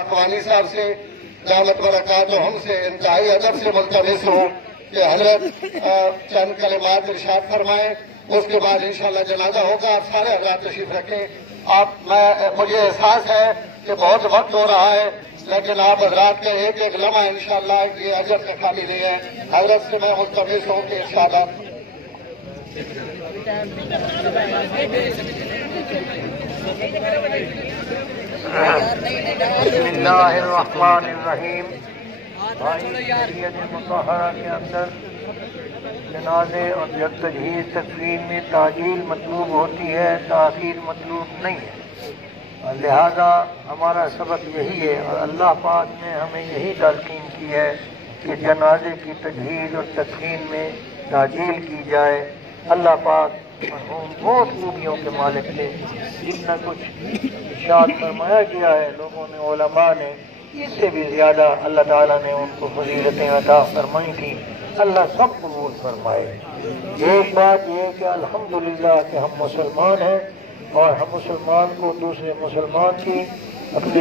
اخوانی صاحب سے دامت برکات ہم سے انتہائی ادب سے ملتمس ہوں کہ حضرت چند کلمات ارشاد فرمائیں، اس کے بعد انشاءاللہ جنازہ ہوگا. آپ سارے حضرات تشریف رکھیں. مجھے احساس ہے کہ بہت وقت ہو رہا ہے، لیکن آپ حضرات کا ایک ایک لمحہ انشاءاللہ یہ اجر سے خالی نہیں ہے. حضرت سے میں ملتمس ہوں کہ ارشادات. بسم اللہ الرحمن الرحیم. شریعت مطہرہ کے اندر جنازے اور تجہیز تکفین میں تعجیل مطلوب ہوتی ہے، تاخیر مطلوب نہیں ہے. لہذا ہمارا سبق یہی ہے اور اللہ پاک نے ہمیں یہی تلقین کی ہے کہ جنازے کی تجہیز اور تکفین میں تعجیل کی جائے. اللہ پاک مرحوم بہت خوبیوں کے مالک تھے. جتنا کچھ ارشاد فرمایا گیا ہے لوگوں نے، علماء نے، اس سے بھی زیادہ اللہ تعالیٰ نے ان کو فضیلتیں عطا فرمائی تھیں. اللہ سب قبول فرمائے. ایک بات یہ کہ الحمدللہ کہ ہم مسلمان ہیں اور ہم مسلمان کو دوسرے مسلمان کی اپنی